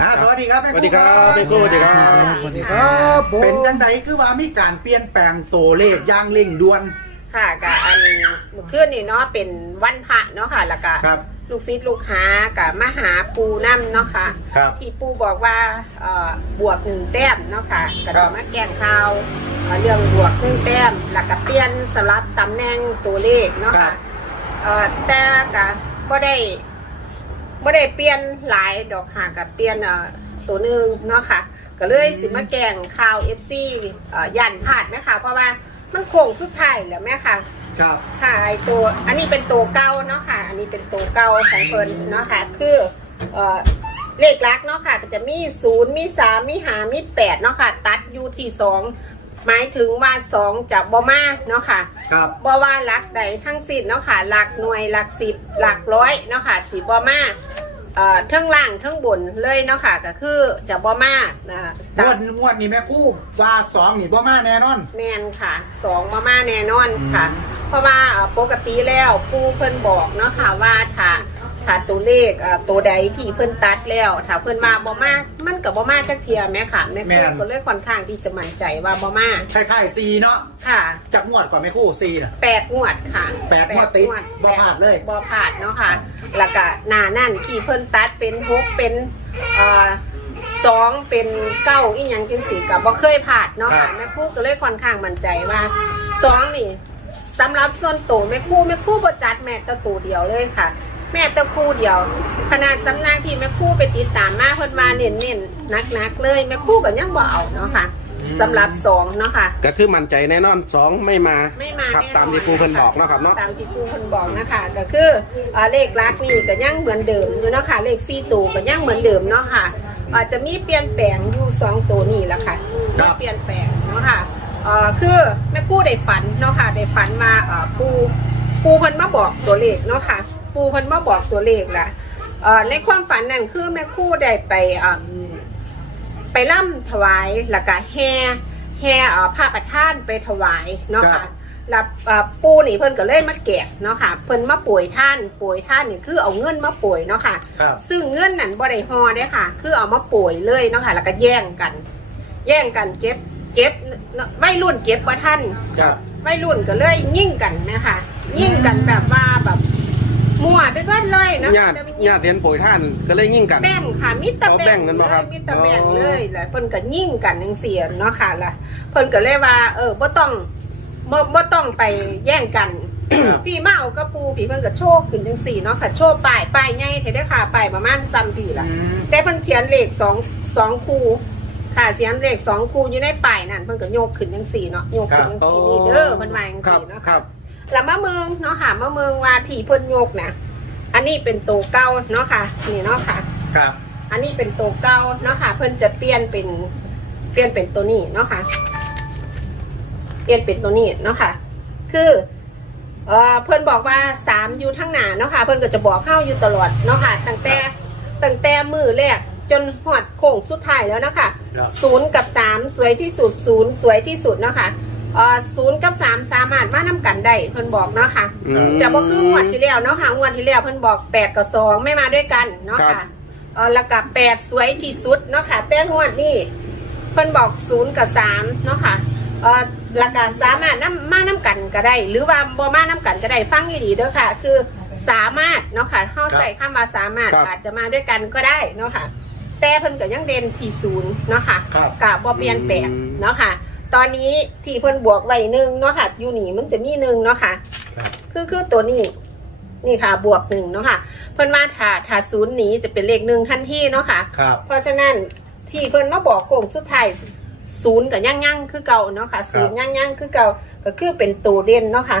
อ่าสวัสดีครับแม่สวัสดีครับแม่ครูสวัสดีครับสวัสดีครับผมเป็นจังไดคือว่ามีการเปลี่ยนแปลงตัวเลขอย่างเร่งด่วนค่ะกะอันเมื่อคืนนี่เนาะเป็นวันพระเนาะค่ะ แล้วก็ครับลูกศิษย์ลูกหากับมาหาปูน้ำเนาะค่ะครับที่ปูบอกว่าเอ่อบวกหนึ่งแต้มเนาะค่ะก็ครัจะบมาแก้งข่าวเอ่อเรื่องบวกหนึ่งแต้มแล้วก็เปลี่ยนสลับตำแหน่งตัวเลขเนาะค่ะเอ่อแต่ก็บ่ได้ บ่ได้เปลี่ยนหลายดอกค่ะกับเปลี่ยนเอ่อตัวหนึ่งเนาะค่ะ ก็เลยสิมาแกล้งข่าว FC เอ่อย่านพลาดนะคะ เพราะว่ามันโค้งสุดท้ายแล้วแม่ค่ะ ครับ ค่ะไอตัวอันนี้เป็นตัวเก่าเนาะค่ะ อันนี้เป็นตัวเก่าของเพิ่นเนาะค่ะ คือเอ่อเลขลักษณ์เนาะค่ะก็จะมีศูนย์มีสามมีหามีแปดเนาะค่ะ ตัดอยู่ที่สอง หมายถึงว่าสองจะบ่มาเนาะค่ะครับบ่ว่าหลักใดทั้งสิ้นเนาะค่ะหลักหน่วยหลักสิบหลักร้อยเนาะค่ะสีบ่มาเอ่อเทั้งล่างเทั้งบนเลยเนาะค่ะก็คือจะบ่มานะงตามวดงวดนี้แม่ครู่ว่าสองนี่บ่มาแน่นอน แมนค่ะสองมาม่าแน่นอนค่ะ เพราะว่าเอ่อปกติแล้วปูเพิ่นบอกเนาะค่ะว่าถ้า ถ้าตัวเลขเอ่อตัวใดที่เพิ่นตัดแล้ว ถ้าเพิ่นมาบ่มามันกับบ่มาจักเทียแม่ค่ะแม่แม่เพิ่นนก็เลยค่อนข้างที่จะมั่นใจว่าบ่มาคล้ายๆซีเนาะค่ะจากงวดก่อนแม่ครู่ซีน่ะ แปดงวดค่ะแปดงวดติดบ่พลาดเลย บ่พลาดเนาะค่ะ แล้วก็หน้านั่นที่เพิ่นตัดเป็นหกเป็นเอ่อสองเป็นเก้าอีหยังจังสี่กับบ่เคยพลาดเนาะค่ะแม่ครูก็เลยค่อนข้างมั่นใจว่าสองนี่สำหรับส่วนตัวแม่ครูแม่ครูบ่จัดแม่แตะตัวเดียวเลยค่ะ แม่แตะคู่เดียว ขนาดสำนักที่แม่ครูไปติดตามมาเพิ่นมาเน้นๆหนักๆเลยแม่ครูก็ยังบ่เอาเนาะค่ะสำหรับสองเนาะค่ะ ก็คือมั่นใจแน่นอนสองไม่มาไม่มาครับแน่นอนตามที่ครูเพิ่นบอกเนาะครับเนาะ ตามที่ครูเพิ่นบอกนะคะก็คือเอ่อเลขลักษณ์นี่ก็ยังเหมือนเดิมอยู่เนาะค่ะเลขสี่ตัวก็ยังเหมือนเดิมเนาะค่ะอาจจะมีเปลี่ยนแปลงอยู่สองตัวนี่แหละค่ะครัมีบเปลี่ยนแปลงเนาะค่ะเอ่อคือแม่ครู่ได้ฝันเนาะค่ะได้ฝันมาเอ่อปูปูเพิ่นมาบอกตัวเลขเนาะค่ะ ปูเพิ่นมาบอกตัวเลขละเอ่อในความฝันนั่นคือแม่ครู่ได้ไปอ่าไปล่ำถวายแล้วก็แห่แห่เอ่อผ้าประท่านไปถวายเนาะครัค่ะบแล้วเอ่อปูนี่เพิ่นก็เลยมาแกะเนาะค่ะ เพิ่นมาป่วยท่านป่วยท่านนี่คือเอาเงินมาป่วยเนาะค่ะ ครับ ซึ่งเงินนั่นบ่ได้ฮอเด้ค่ะ คือเอามาป่วยเลยเนาะค่ะ แล้วก็แย่งกัน แย่งกันเก็บ เก็บวัยรุ่นเก็บว่าท่านครับ วัยรุ่นก็เลยยิ่งกันนะคะยิ่งกันแบบว่าแบบ มั่วไปเบิดเลยเนาะญาติญาติเห็นโปรยท่านก็เลยยิ่งกัน แบ่งค่ะมิตรอ๋อแบ่แบ่งงกันเลบ่ครับยมิตรแบ่งอ๋อเลยแล้วเพิ่นก็ยิ่งกันจังซี่เนาะค่ะล่ะเพิ่นก็เลยว่า เออบ่ต้องบ่บ่ต้องไปแย่งกันครับพี่มาเอากระปูพี่เพิ่นก็โชว์ขึ้นจังซี่เนาะค่ะโชว์ป้ายป้ายใหญ่เท่เด้อค่ะป้ายประมาณซ้ำพี่ล่ะอืมแต่เพิ่นเขียนเลขสองสองคู่ค่ะเขียนเลขสองคู่อยู่ในป้ายนั่นเพิ่นก็โยกขึ้นจังซี่เนาะโยกขึ้นจังซี่นี่เด้อเพิ่นว่าจังครับซี่เนาะครัค่ะบ แล้วมะเมืองเนาะค่ะมะเมืองว่าที่เพิ่นโยกนะอันนี้เป็นตัวเก้าเนาะค่ะนี่เนาะค่ะ ครับ อันนี้เป็นตัวเก้าเนาะค่ะ เพิ่นจะเปลี่ยนเป็นเปลี่ยนเป็นตัวนี้เนาะค่ะ เปลี่ยนเป็นตัวนี้เนาะค่ะ คือเอ่อเพิ่นบอกว่าสามอยู่ทั้งหน้าเนาะค่ะ เพิ่นก็จะบอกเข้าอยู่ตลอดเนาะค่ะตั้งแต่ตั้งแต่มือแรกจนหอดโค้งสุดท้ายแล้วเนาะค่ะครับ ศูนย์กับสามสวยที่สุดศูนย์สวยที่สุดเนาะค่ะ เอ่อศูนย์กับสามสามารถมานํกันได้เพิ่นบอกเนาะค่ะ อืม จะบอกคืองวดที่แล้วเนาะค่ะงวดที่แล้วเพิ่นบอกแปดกับสองไม่มาด้วยกันเนาะครัค่ะบ เออแล้วก็แปดสวยที่สุดเนาะค่ะ แต่งวดนี้เพิ่นบอกศูนย์กับสามเนาะค่ะเออแล้วก็สามารถนำมานํกันก็ได้ หรือว่าบ่มานํกันก็ได้ฟังดีๆเด้อค่ะ คือสามารถเนาะค่ะเฮาใส่คำว่าสามารถครับ อาจจะมาด้วยกันก็ได้เนาะค่ะ แต่เพิ่นก็ยังเด่นที่ศูนย์เนาะค่ะครับ กะบ่เปลี่ยนแปลงอืมเนาะค่ะ ตอนนี้ที่เพิ่นบวกไว้หนึ่งเนาะค่ะอยู่นี่มันจะมีหนึ่งเนาะค่ะ ครับคือคือตัวนี้ นี่ค่ะบวกหนึ่งเนาะค่ะ เพิ่นมาถ้าถ้าศูนย์หนีจะเป็นเลขหนึ่งทันทีเนาะค่ะ ครับเพราะฉะนั้นที่เพิ่นมาบอกโค้งสุดท้ายศูนย์กับย่างย่างๆคือเก่าเนาะค่ะศูนย์ย่างย่างๆคือเก่าก็คือเป็นตัวเด่นเนาะค่ะ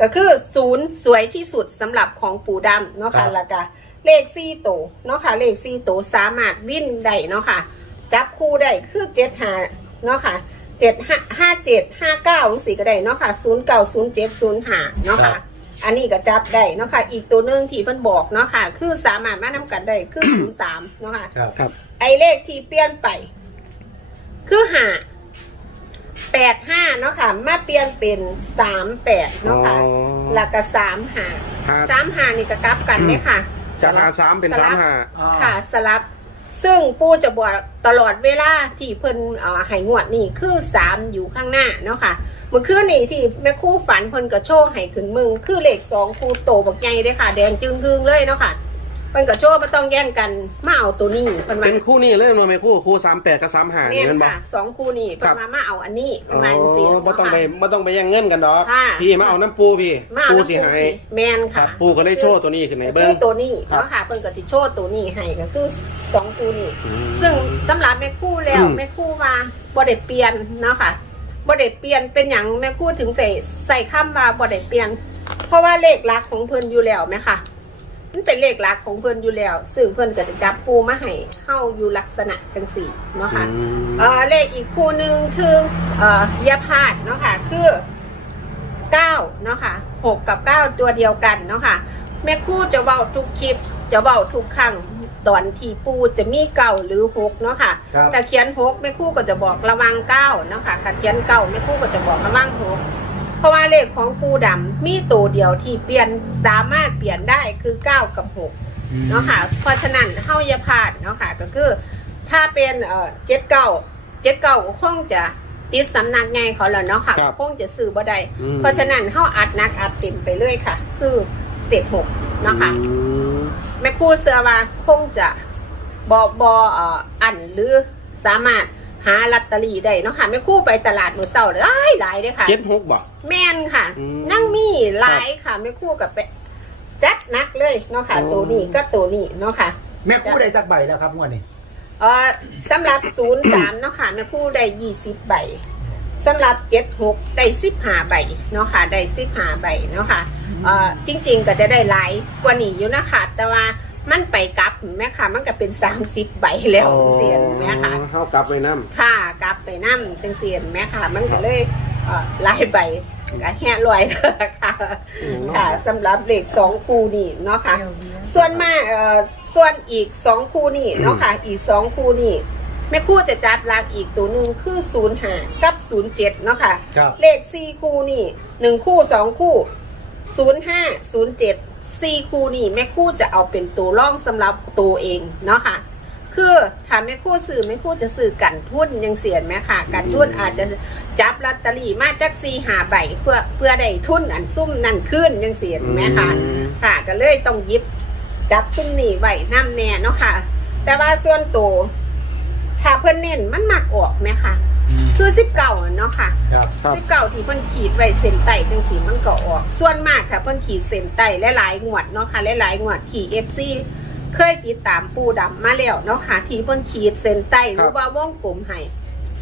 ก็คือศูนย์สวยที่สุดสำหรับของปู่ดำเนาะค่ะแล้วก็เลขสี่ตัวเนาะค่ะ เลขสี่ตัวสามารถวิ่นได้เนาะค่ะ จับคู่ได้คือเจ็ดหาเนาะค่ะ เจ็ดห้าห้าเจ็ดห้าเก้าสี่ก็ได้เนาะค่ะศูนย์เก้าศูนย์เจ็ดศูนย์ห้าเนาะครัค่ะบอันนี้ก็จับได้เนาะค่ะ อีกตัวหนึ่งที่เพิ่นบอกเนาะค่ะ คือสามารถมานำกันได้คือศูนย์สามเนาะค่ะ ครับครับ ไอเลขที่เปลี่ยนไป คือหาแปดห้าเนาะค่ะ มาเปลี่ยนเป็นสามแปดเนาะค่ะ อ๋อแล้วก็สามหาหาสามหานี่ก็กลับกันเนี่ยค่ะจะหาสามเป็นสามหาอ๋อค่ะสลับ ซึ่งปูจะบอกตลอดเวลาที่เพิ่นเอ่อให้งวดนี่คือสามอยู่ข้างหน้าเนาะค่ะเมื่อคืนนี่ที่แม่ครู่ฝันเพิ่นก็โชว์ให้ขึ้นมึงคือเลขสองคู่โตบักใหญ่เด้อค่ะ แดงจึงครึ่งเลยเนาะค่ะเพิ่นก็โชว์บ่ต้องแย่งกันมาเอาตัวนี้เพิ่นว่าเป็นคู่นี้เลยมันไม่คู่คู่สามแปดกับสามห้าแม่นี่นมันบอก ค่ะสองคู่นี่เพิ่ครันบ มามาเอาอันนี้เพิ่อ๋นมาจังซี่อบ่ต้องไปบ่ต้องไปแย่งเงินกันดอกค่ะ พี่มาเอาน้ำปูพี่มาเอาปูน้ำสิให้แม่นครัค่ะบปูก็เลยโชว์ตัวนี้ขึ้นในเบิ้คืงอตัวนี้ครับ เนาะค่ะเพิ่นก็สิโชว์ตัวนี้ให้ก็คือ สองคู่นี้อืมซึ่งสำหรับแม่ครู่แล้วอืม แม่ครู่ว่าบ่ได้เปลี่ยนเนาะค่ะบ่ได้เปลี่ยนเป็นหยังแม่ครู่ถึงใส่ใส่คำว่าบ่ได้เปลี่ยน เพราะว่าเลขหลักของเพิ่นอยู่แล้วแม่ค่ะมันเป็นเลขหลักของเพิ่นอยู่แล้ว ซึ่งเพิ่นก็จะจับปูมาให้เฮาอยู่ลักษณะจังสี่เนาะค่ะอืมเอ่อเลขอีกคู่หนึ่งคือเอ่ออยาพลาดเนาะค่ะคือเก้าเนาะค่ะหกกับเก้าตัวเดียวกันเนาะค่ะแม่ครู่จะเว้าทุกคลิปจะเว้าทุกครั้ง ตอนที่ปูจะมีเก่าหรือหกเนาะค่ะครับ ถ้าเขียนหกแม่ครู่ก็จะบอกระวังเก้าเนาะค่ะถ้าเขียนเก้าแม่ครู่ก็จะบอกระวังหกเพราะว่าเลขของปูดำมีตัวเดียวที่เปลี่ยนสามารถเปลี่ยนได้คือเก้ากับหก เนาะค่ะ เพราะฉะนั้นเฮาอย่าพลาดเนาะค่ะ ก็คือ ถ้าเป็นเอ่อเจ็ดเก้าเจ็ดเก้าคงจะติดสำนักไงเขาแล้วเนาะค่ะครับ คงจะซื้อบ่ได้ อืมเพราะฉะนั้นเฮาอัดหนักอัดเต็มไปเลยค่ะ คือเจ็ดหก เนาะค่ะอืมแม่ครู่เสือว่าคงจะบอบอเอ่ออันหรือสามารถหาลอตเตอรี่ได้เนาะค่ะแม่ครู่ไปตลาดมื้อเช้าหลายหลายเด้อค่ะ เจ็ดหกบ่ แม่นค่ะ อืมนั่งมีหลายค่ะแม่ครู่กับไปจัดหนักเลยเนาะค่ะ โอ้ ตัวนี้ก็ตัวนี้เนาะค่ะ แม่กู้ได้จักใบแล้วครับงวดนี้เอ่อสำหรับ 03เนาะค่ะแม่ครู่ได้ 20 ใบสำหรับ 76 ได้ 15 ใบเนาะค่ะ ได้ 15 ใบเนาะค่ะ เอ่อจริง ๆ ก็จะได้หลายกว่านี้อยู่นะคะแต่ว่ามันไปกลับแม่ค่ะ มันก็เป็น30ใบแล้วเสียนแม่ค่ะอ๋อเข้ากลับไปน้ำ ค่ะกลับไปนั่จังเสียนแม่ค่ะ มันก็เลยเอ่อหลายใบก็แห่ลอยเลยค่ะอืมค่ะสำหรับเลขสองคู่นี่เนาะค่ะ ส่วนมากเอ่อส่วนอีกสองคู่นี่เนาะค่ะ อีกสองคู่นี่แม่คู่จะจัดหลักอีกตัวหนึ่งคือศูนย์หากับศูนย์เจ็ดเนาะค่ะ ครับ เลขสี่คู่นี่หนึ่งคู่สองคู่ ศูนย์ห้าศูนย์เจ็ดสี่คู่นี่แม่คู่จะเอาเป็นตัวร่องสำหรับตัวเองเนาะค่ะ คือถ้าแม่คู่สื่อแม่คู่จะสื่อกันทุนยังเสียนไหมค่ะ กันทุนอาจจะจับลอตเตอรี่มาจากซีหาใบเพื่อเพื่อได้ทุนอันซุ่มนั่นขึ้นยังเสียนไหมค่ะอืมค่ะก็เลยต้องหยิบจับซุ่มนี่ไว้น้ำแน่เนาะค่ะ แต่ว่าส่วนตัวถ้าเพิ่นเน้นมันมักออกไหมค่ะ คือสิบเก่าเนาะค่ะครับครับ สิบเก่าที่เพิ่นขีดไว้เส้นใต้จังสีมันก็ออก ส่วนมากค่ะเพิ่นขีดเส้นใต้หลายๆงวดเนาะค่ะหลายๆงวดที่เอฟซีเคยติดตามปูดำมาแล้วเนาะค่ะที่เพิ่นขีดเส้นใต้หรือว่าวงกลมให้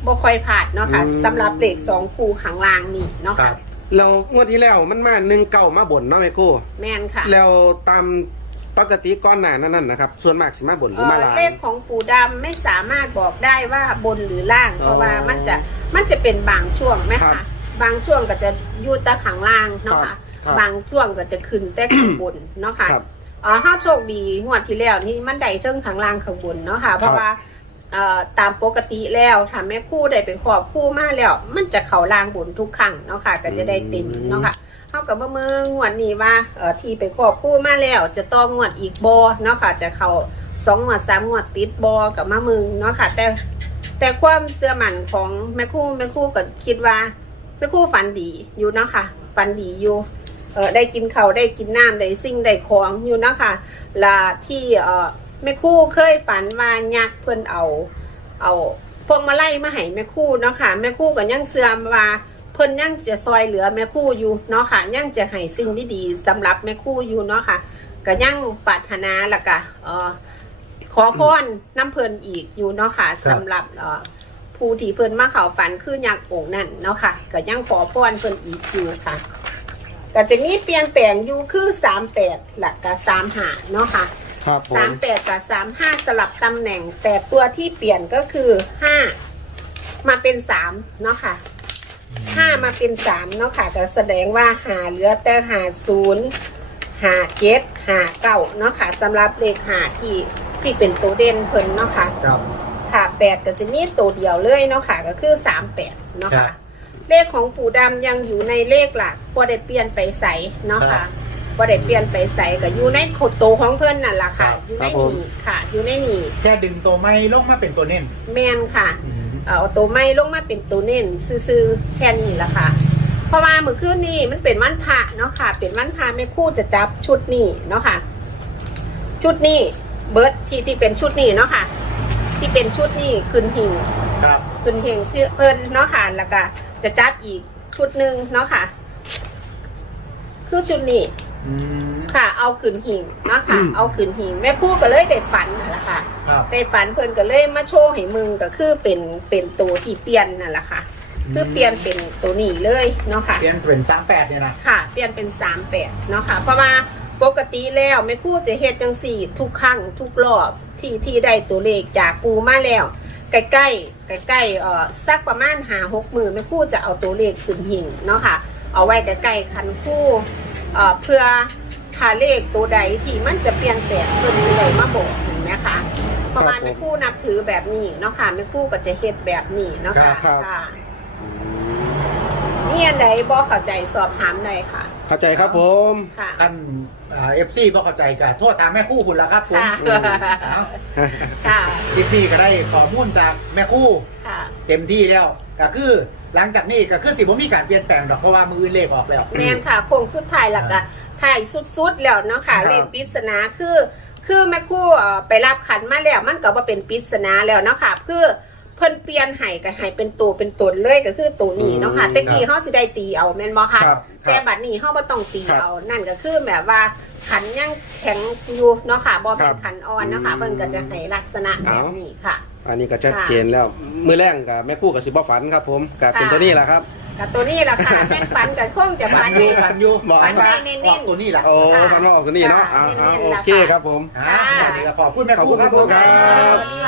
บ่ค่อยพลาดเนาะค่ะอืม สำหรับเลขสองคู่ข้างล่างนี่เนาะครัค่ะบแล้วงวดที่แล้วมันมาหนึ่งเก่ามาบ่นเนาะแม่กู้แม่นค่ะ แล้วตาม ปกติก้อนหนานั่นนะครับ ส่วนมากสิมาบ่นหรือมาเอ่ลาองเลขของปู่ดำไม่สามารถบอกได้ว่าบนหรือล่างอ๋อเพราะว่ามันจะมันจะเป็นบางช่วงไหมครัคะบบางช่วงก็จะอยู่แต่ข้างล่างเนาะครัค่ะบครับบางช่วงก็จะขึ้นแต่ข้างบนเนาะค่ะครับอ๋อถ้าโชคดีงวดที่แล้วนี่มันได้เทิงข้างล่างข้างบนเนาะค่ะ เพราะว่าเอ่อตามปกติแล้วถ้าแม่ครู่ได้เป็นขอบคู่มาแล้ว มันจะเข่าล่างบนทุกครั้งเนาะค่ะ ก็จะได้เต็มเนาะค่ะ เท่ากับว่าเมืองวดนี้ว่าเออทีไปครอบคู่มาแล้ว จะต้องงวดอีกบอเนาะค่ะ จะเข้าสองงวดสามงวดติดบอกับมามึงเนาะค่ะ แต่แต่ความเสื่อมันของแม่คู่แม่คู่ก็คิดว่าแม่คู่ฝันดีอยู่เนาะค่ะฝันดีอยู่เออได้กินเขาได้กินน้ำได้สิ่งได้ของอยู่เนาะค่ะและที่เออแม่คู่เคยฝันว่ายักเพิ่อนเอา เอาพวงมาไล่มาให้แม่คู่เนาะค่ะแม่คู่ก็ยังเสื่อมว่า เพิ่นยังจะซอยเหลือแม่ครู่อยู่เนาะค่ะยังจะให้สิ่งดีๆสำหรับแม่ครู่อยู่เนาะค่ะก็ยังปรารถนาแล้วก็เอ่อขอพรน้ำเพิ่นอีกอยู่เนาะค่ะครับสำหรับเอ่อผู้ที่เพิ่นมาเข้าฝันคือยักษ์องค์นั่นเนาะค่ะก็ยังขอพรเพิ่นอีกอยู่ค่ะก็จะมีเปลี่ยนแปลงอยู่คือ38หลักกับ35เนาะค่ะครับผมสามแปดกับสามห้าสลับตำแหน่ง แต่ตัวที่เปลี่ยนก็คือห้ามาเป็นสามเนาะค่ะ ห้ามาเป็นสามเนาะค่ะก็แสดงว่าหาเหลือแต่หาศูนย์หาเจ็ดหาเก้าเนาะค่ะสำหรับเลขหาที่ที่เป็นตัวเด่นเพิ่นเนาะค่ะครับ ค่ะแปดก็จะมีตัวเดียวเลยเนาะค่ะก็คือสามแปดเนาะครัค่ะบเลขของปู่ดำยังอยู่ในเลขหลักพอได้เปลี่ยนไปใส่เนาะครัค่ะบบ่ได้เปลี่ยนไปใส่ก็อยู่ในโคโตวของเพิ่นนั่นล่ะค่ะ ครับอยู่ครัในบผม นี่ค่ะ อยู่ในนี่แค่ดึงตัวไม่ลงมาเป็นตัวเน้น แม่นค่ะ เอาตัวไม้ลงมาเป็นตัวเน้นซื้อๆแค่นี้ละค่ะเพราะว่าเมื่อคืนนี้มันเป็นวันพระเนาะค่ะ เป็นวันพระแม่ครู่จะจับชุดนี้เนาะค่ะ ชุดนี้เบิร์ดที่ที่เป็นชุดนี้เนาะค่ะ ที่เป็นชุดนี้คืนหิงครับคืนหิงเพื่อเพิ่นเนาะค่ะแล้วก็จะจับอีกชุดหนึ่งเนาะค่ะ คือชุดนี้อืม ค่ะ เอาขืนหิงเนาะค่ะ เอาขืนหิงแม่ครู่ก็เลยได้ฝันนั่นแหละค่ะครับในฝันเพิ่นก็เลยมาโชว์ให้มึงก็คือเป็นเป็นตัวที่เปลี่ยนนั่นแหละค่ะ คือเปลี่ยนเป็นตัวนี้เลยเนาะค่ะ เปลี่ยนเป็นสามแปดเนี่ยนะค่ะ เปลี่ยนเป็นสามแปดเนาะค่ะ เพราะว่าปกติแล้วแม่ครู่จะเฮ็ดจังสี่ ทุกครั้งทุกรอบที่ที่ได้ตัวเลขจากปูมาแล้ว ใกล้ๆใกล้ๆเอ่อสักประมาณหาหกมือแม่ครู่จะเอาตัวเลขขึ้นหิ่งเนาะค่ะ เอาไว้ใกล้ๆคันคู่เอ่อเพื่อ ถ้าเลขตัวใดที่มันจะเปลี่ยนแปลงเพิ่นสิได้มาบอกเห็นไหมคะเพราะว่าแม่ครู่นับถือแบบนี้เนาะค่ะแม่ครู่ก็จะเฮ็ดแบบนี้เนาะค่ะครับ ค่ะนี่อันใดบ่เข้าใจสอบถามได้ค่ะ เข้าใจครับผม ค่ะ ท่านเอฟซีบ่เข้าใจกันโทษตามแม่คู่คุณละครับผมค่ะ เอาค่ะ คลิปนี้ก็ได้ข้อมูลจากแม่คู่ค่ะ เต็มที่แล้วก็คือหลังจากนี้ก็คือสิบ่มีการเปลี่ยนแปลงดอกเพราะว่ามือเลขออกแล้ว แมนค่ะโค้งสุดท้ายหลักอะ ถ่ายสุดๆแล้วเนาะค่ะครับ เลขปริศนาคือ คือแม่ครู่เอ่อไปรับขันมาแล้วมันก็ว่าเป็นปริศนาแล้วเนาะค่ะเพื่อเพิ่นเปลี่ยนให้ก็ให้เป็นตัวเป็นตนเลยก็คือตัวนี้เนาะค่ะอืมแต่กี้เฮาสิได้ตีเอาแม่นบ่ค่ะครับแต่บัดนี้เฮาบ่ต้องตีครับเอานั่นก็คือแบบว่าขันยังแข็งอยู่เนาะค่ะบ่คเป็รันบขันอ่อนเนาะค่ะอืมเพิ่นก็จะให้ลักษณะแบบนี้ค่ะ อันนี้ก็ชัดเจนแล้ว มือแรงกับแม่คู่กับสิบ่ฝันครับผมกับเป็นค่ะ ตัวนี้แหละครับ กับตัวนี้ล่ะค่ะแม่นฝันก็คงจะฟัฝันนอยูดีฟันอยูบอกฟันว่าเน้นๆออกตัวนี้ล่ะโอ้ค่ะฝันว่าออกตัวนี้เนาะค่ะอ่าเน้นๆโอล่ะเคค่ะครับผม อ่าเดี๋ยวขอบคุณแม่ขอบคู่คุณครับผมครับวันนี้